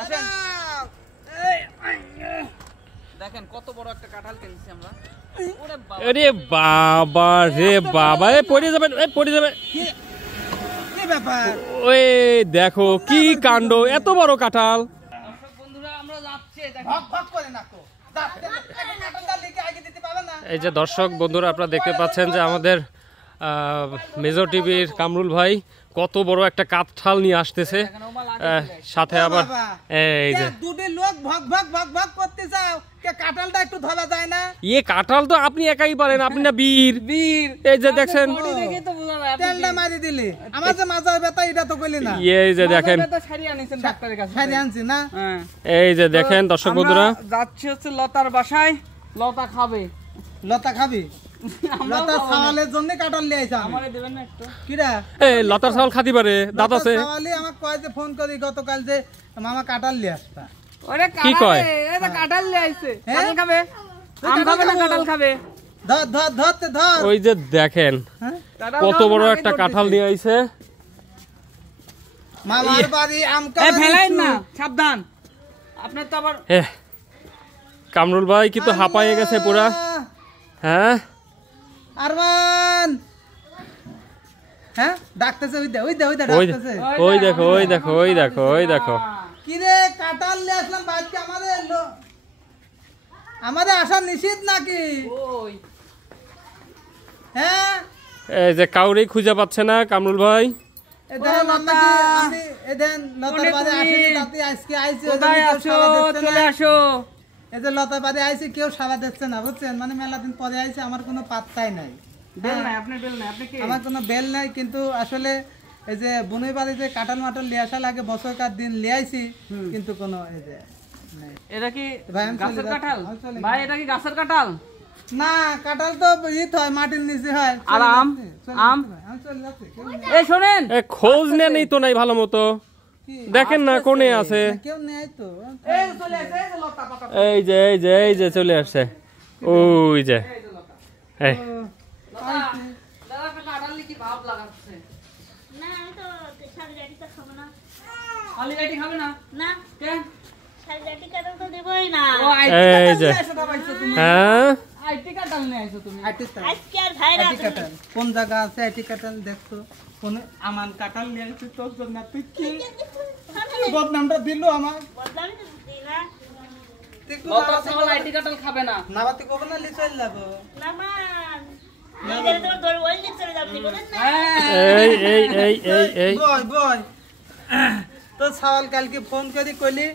আসেন দেখেন কত বড় একটা কাঁঠাল কিনছি আমরা। আরে বাবা রে বাবা, এ পড়ে যাবে, এ পড়ে যাবে। কি ব্যাপার? ওই দেখো কি কাণ্ড, এত বড় কাঁঠাল। দর্শক বন্ধুরা আমরা যাচ্ছি, ভক ভক করে নাকো। কাঁঠালটা লিখে আগে দিতে পাবে না? এই যে দর্শক বন্ধুরা আপনারা দেখতে পাচ্ছেন যে আমাদের মেজর টিভির কামরুল ভাই কত বড় একটা কাঁঠাল নিয়ে আসতেছে, সাথে আবার এই যে দুটি লোক ভক ভক ভক ভক করতে চাও, কে কাঁঠালটা একটু ধরা যায় না? ইয়ে কাঁঠাল তো আপনি একাই পারেন, আপনি না বীর। বীর এই যে দেখছেন, দেখেই তো বোঝা যায় আপনি তেলটা মারি দিলি, আমার যে মাজার ব্যথা এটা তো কইলি না। এই যে দেখেন, তো সারিয়ে আনিছেন ডাক্তারের কাছে। সারি আনছি না? হ্যাঁ এই যে দেখেন দর্শক বন্ধুরা, যাচ্ছি হচ্ছে লতার বাসায়, লতা খাবে। লতা খাবি? লতা ছাওয়ালের জন্য কাঁঠাল নিয়ে আইছা। আমারে দেবেন না একটু? কিরা? এই লতার চাউল খাতি পারে, দাঁত আছে। ছাওয়ালি আমাকে কয় যে ফোন করি গতকাল যে মামা কাঁঠাল নিয়ে আসতা। ওরে কি কয়? এই তো কাঁঠাল নিয়ে আইছে। হ্যাঁ? কাঁঠাল খাবে? আম খাবে না কাঁঠাল খাবে? ধর ধর ধরতে ধর। ওই যে দেখেন হ্যাঁ? কাঁঠাল কত খাবে বড় না, একটা আগে কাঁঠাল ধরতেছে। নিয়ে আইছে। মামার বাড়ি আম এই কাঁঠাল ফেলাইন না, সাবধান। আপনার তো আবার কামরুল ভাই কিন্তু হাঁপায়ে গেছে পুরা। হ্যাঁ আরমান, হ্যাঁ ডাকতেছে, ওই দে ওই দে ওই দে ওই ডাকতেছে। ওই দেখো ওই দেখো ওই দেখো ওই দেখো। কি রে কাঁঠাল নিয়ে আসলাম বাচ্চা, আমাদের আসা নিষিদ্ধ নাকি? ওই হ্যাঁ এই যে কাউরেই খুঁজে পাচ্ছে না কামরুল ভাই। এদেন নাকি আমি এদেন লতার বাড়ি আসেনি, তাতে আজকে আইছি। কোথায় আছো? চলে আসো। এই যে লতার বাড়ি আইছি, কেউ সাড়া দিচ্ছে না বুঝছেন, মানে মেলা দিন পরে আইছি, আমার কোনো পাত্তাই নাই। বেল নাই, আপনার বেল নাই, আপনি কে? আমার কোনো বেল নাই, কিন্তু আসলে এই যে বুনুই বাড়ি যে কাঁঠাল মাটল লিয়ে আসা লাগে বছরকার দিন লিয়ে আইছি, কিন্তু কোনো এই যে নাই। এটা কি ভাই, আমি চলে গাছের যাচ্ছি। কাঁঠাল? আমি চলে ভাই এটা কি গাছের কাঁঠাল? না, কাঁঠাল তো ইত হয়, মাটির নিচে হয়। আর আম? আম? আমি চলে যাচ্ছি, কেউ নেই। এই শোনেন, এ খোঁজ নেই তো নাই ভালো মতো, কি? দেখেন না কোনে আছে। কেউ নেই তো। এই চলে আসে, এই যে লতা পাতা। এই যে এই যে এই যে চলে আসছে, ওই যে এই যে লতা। এই লতা, দাদা আপনি কাঁঠাল নিয়ে কি ভাব লাগাচ্ছে? না আমি তো শাড়ি গাড়িটা খাবো না। খালি গাইটি খাবে না? না কেন? শাড়ি গাড়ি কাটা তো দেবই না। ও আইটি এই কাঁঠাল যে। নিয়ে এসো দাবাইছো তুমি। হ্যাঁ আইটি কাঁঠাল নিয়ে আইছো তুমি। আজকে আর ভাইরা আইটি কাঁঠাল কোন জায়গা আছে? আইটি কাঁঠাল দেখতো কোন আমান কাঁঠাল নিয়ে আসছে তোর জন্য, তুই কি বদনামটা দিল আমার? বদলামি তো দিই না। লতা ছাওয়াল আইটি কাঁঠাল খাবে না। নাবাতি কবে না লিচল লাগো? না মান নিজের তো দৌড় ওই দিক চলে যাবনি বলেন না। হ্যাঁ। এই এই এই এই এই বয় বয়, তো সওয়াল কালকে ফোন করে কইলি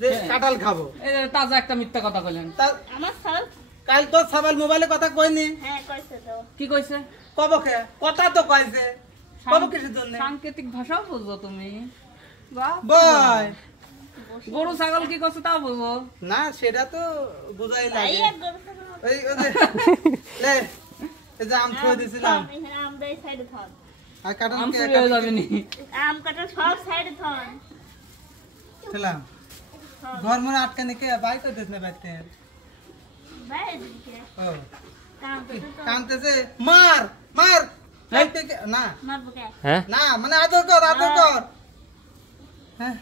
যে কাঁঠাল খাবো, এই যে তাজা একটা মিথ্যা কথা কইলেন। তা আমার সাল কাল তো সওয়াল মোবাইলে কথা কইনি, হ্যাঁ কইছে তো। কি কইছে? কব কে কথা তো কইছে, কব কিসের জন্য? সাংকেতিক ভাষাও বুঝো তুমি? বাহ। বয় গরু ছাগল কি করছে তাও বুঝো? না সেটা তো বুঝাই এই লাগে। এক গরু ছাগল ওই ওই যে লে, এই যে আম থুয়ে দিছিলাম, আম দেই সাইডে থন। আর কাঁঠাল আম কে চুরি হয়ে যাবে নি। আম কাটা সব সাইডে থন। ছিলাম ঘর মনে আটকানি কে বাই করে দিস না বাইতে। ভাই দিকে ও কাম করতে তো কানতেছে, মার মার লাইটে কে না মারবো কে? হ্যাঁ না, মানে আদর কর আদর কর। হ্যাঁ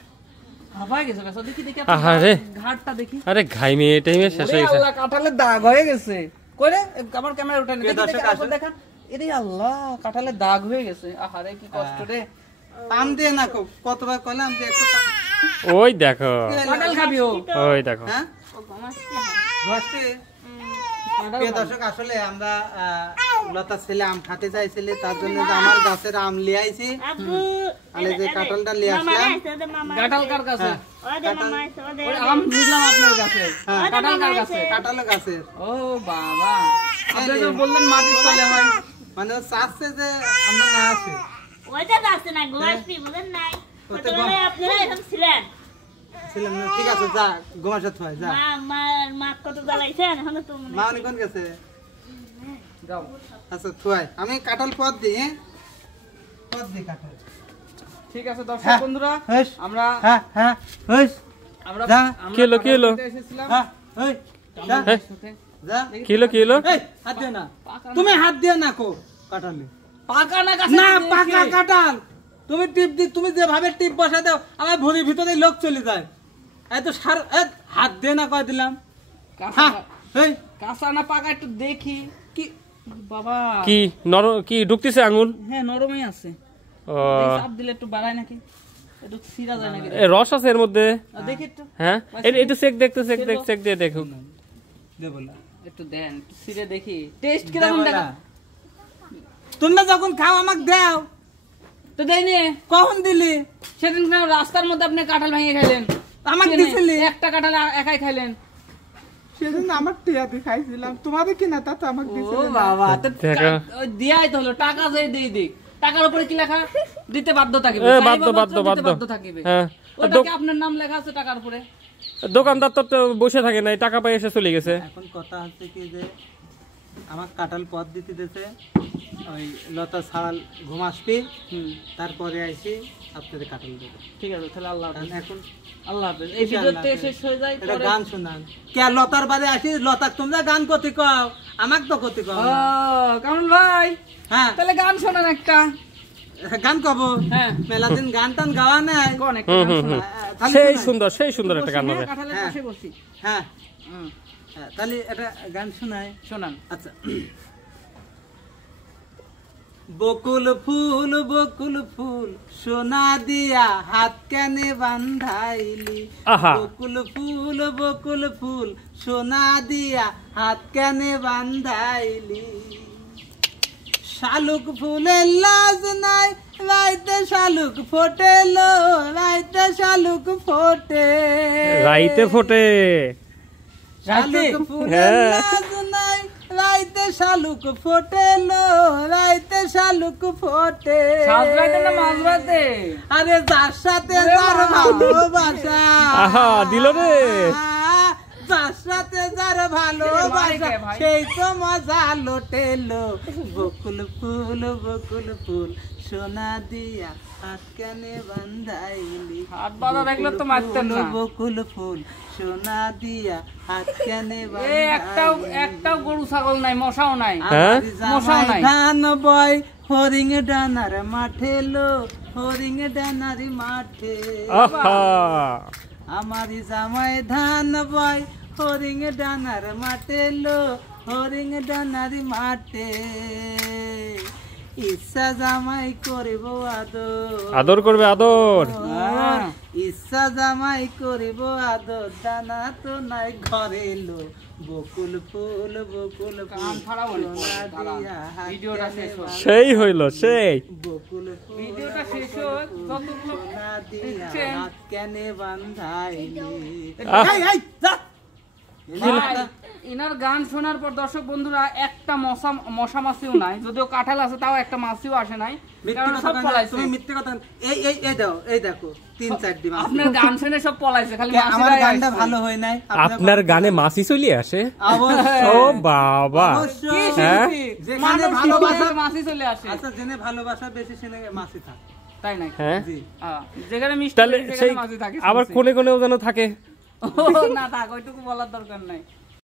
হাফায় গেছে গেছে দেখি দেখি আহারে। ঘাটটা দেখি। আরে ঘাইমে টাইমে শেষ হয়ে গেছে। আল্লাহ কাঁঠালের দাগ হয়ে গেছে। কইরে আমার ক্যামেরা উঠানি প্রিয় দেখি দর্শক দেখি আসুন। দেখান। এরে আল্লাহ কাঁঠালের দাগ হয়ে গেছে। আহারে কি কষ্ট রে। আম দিয়ে না কতবার কইলাম যে একটু ওই দেখো কাঁঠাল খাবি ও। ওই দেখো হ্যাঁ ও গমাসতে হয়। ঘষতে। কাঁঠাল প্রিয় দর্শক আসলে আমরা লতা ছেলে আম খাতে চাইছিলে, তার জন্য যে আমার গাছের আম লিয়ে আইছি, আব্বু আর এই যে কাঁঠালটা লিয়ে মামা আসলাম। আছে ওদের মামা। কাঁঠাল কার কাছে? ওদের মামা আছে ওদের। ওই আম বুঝলাম আপনার কাছে। হ্যাঁ। কাঁঠাল কার কাছে? কাঁঠালের গাছের ও বাবা। আপনি যে বললেন মাটির তলে হয়। মানে ও চাচ্ছে যে আমরা না আসি। ওইটা যাচ্ছে না গোয়াসপি বলেন নাই। ওতে ছোটবেলায় আপনারা এরকম ছিলেন। ছিলাম না, ঠিক আছে যা গোমার সাথে হয় যা। মা কত জ্বালাইছেন এখন তো মনে মা উনি কোন গেছে? যাও। আচ্ছা থুয়াই, আমি কাঁঠাল পদ দিই, হ্যাঁ পদ দিই কাঁঠাল। ঠিক আছে দর্শক হ্যাঁ। বন্ধুরা হেস আমরা হ্যাঁ হ্যাঁ হেস আমরা যা। আমরা কি হলো, কি হলো? কাঁঠাল খেতে এসেছিলাম। হ্যাঁ হেই যা হ্যাঁ। যা। কিলো কিলো এই হাত দিও না, তুমি হাত দিও না কো কাঁঠালে। পাকা না কাঁচা? না পাকা কাঁঠাল, তুমি টিপ দি, তুমি যেভাবে টিপ বসা দাও আমার ভুঁড়ির ভিতরে লোক চলে যায়। এই তো হাত দিয়ে না কয় দিলাম। কাঁচা হ্যাঁ এই কাঁচা না পাকা একটু দেখি কি বাবা। কি কি ঢুকতেছে আঙুল? হ্যাঁ নরমই আছে। ও চাপ দিলে একটু বাড়ায় নাকি, একটু ছিঁড়া যায় নাকি? রস আছে এর মধ্যে। দেখি একটু। হ্যাঁ একটু চেক দিয়ে দেখো। দে বলা একটু দেন, একটু ছিঁড়ে দেখি টেস্ট কিরকম দেখা। তোমরা যখন খাও আমাকে দাও। তো দেয়নি কখন দিলি? সেদিন না রাস্তার মধ্যে আপনি কাঁঠাল ভেঙে খাইলেন, আমাকে দিছিলি? একটা কাঁঠাল একাই খাইলেন। সেদিন আমার টিয়াতে খাইছিলাম, তোমাদের কি না তা তো আমাকে ও দিছিলি না। বাবা, তো দেখো। দিয়াই তো হলো, টাকা যাই দেই দিক, টাকার উপরে কি লেখা? দিতে বাধ্য থাকিবে, বাধ্য থাকিবে। হ্যাঁ ওটা কি আপনার নাম লেখা আছে টাকার উপরে? দোকানদার তো বসে থাকে নাই, টাকা পাই এসে চলে গেছে। এখন কথা হচ্ছে কি যে আমার কাঁঠাল পথ দিতে দিতেছে, ওই লতা ছাড়াল ঘুম আসবে, তারপরে আইসি আপনাদের কাঁঠাল দেবো। ঠিক আছে তাহলে আল্লাহ হাফেজ। এখন আল্লাহ হাফেজ। এই ভিডিওতে শেষ হয়ে যায় এটা পরে। গান শোনান কে লতার বাড়ি আসি, লতা তোমরা গান করতে কও, আমাকে তো করতে কও ও না। কামরুল ভাই, হ্যাঁ তাহলে গান শোনান একটা। গান কব, হ্যাঁ মেলা দিন গান টান গাওয়া নাই। কোন একটা গান শোনান। তাহলে সেই সুন্দর একটা গান হবে। কাঁঠালের হ্যাঁ। পাশে বসি। হ্যাঁ হুম, হ্যাঁ, তাহলে এটা গান শোনায়। শোনান। আচ্ছা। বকুল ফুল সোনা দিয়া হাত কানে বান্ধাইলি। আহা। বকুল ফুল সোনা দিয়া হাত কানে বান্ধাইলি। শালুক ফুলের লাজ নাই, রাইতে শালুক ফোটেলো, রাইতে শালুক ফোটে। রাইতে ফোটে। শালুক ফুলের লাজ নাই, রাইতে শালুক ফোটেলো, রাইতে শালুক ফোটে। সাজরাইতে না মাঝরাতে? আরে যার সাথে যার ভালোবাসা, আহা দিল রে। যার সাথে যার ভালোবাসা, সেই তো মজা লোটেলো। বকুল ফুল সোনা দিয়া হাত কানে বান্ধাইলি। হাত বাঁধা দেখলে তো মারতেন না। বকুল ফুল সোনা দিয়া হাত কানে এই একটাও গরু ছাগল নাই, মশাও নাই। হ্যাঁ? মশাও নাই। ধান বয় হরিং ডানার মাঠে লো, হরিং ডানার মাঠে। আহা আমারি জামাই ধান বয় হরিং ডানার মাঠে লো, হরিং ডানার মাঠে। ইচ্ছা জামাই করিব আদর করবে আদর। হ্যাঁ। ইচ্ছা জামাই করিব আদর, দানা তো নাই ঘরে লো। বকুল ফুল কান ছাড়াবো না, সোনা দাঁড়ান। দিয়া হাত ভিডিওটা কানে শেষ হোক। সেই হইল সেই। বকুল ফুল ভিডিওটা শেষ হোক, যতগুলো সোনা দিয়া দেখছেন। হাত কানে বান্ধাইলি। আহ। এই, এই, যা। ভাই, ইনার গান শোনার পর দর্শক বন্ধুরা একটা মশা মাছিও নাই, যদিও কাঁঠাল আছে তাও একটা মাছিও আসে নাই, মিথ্যে কারণ কথা সব কয় না, পলাইছে। তুমি মিথ্যে কথা এই দাও, এই দেখো 3-4 ডিম আছে। আপনার গান শুনে সব পলাইছে, খালি কে, আমার মাছিরাই গানটা আসছে। ভালো হয় নাই? আপনার গানে মাছি চলে আসে? অবশ্যই। ও বাবা। কি অবশ্যই। হ্যাঁ? শিল্পী? যেখানে মানুষ ভালোবাসা- শিল্পী, মাছি চলে আসে। আচ্ছা, জেনে ভালোবাসা বেশি সেনে মাছি থাকে। তাই নাকি? হ্যাঁ জি। যেখানে মিষ্টি তাহলে সেখানে সেই মাছি থাকে, আবার শুনছি। কোনে কোনেও যেন থাকে। ও না থাক, ওইটুকু বলার দরকার নাই।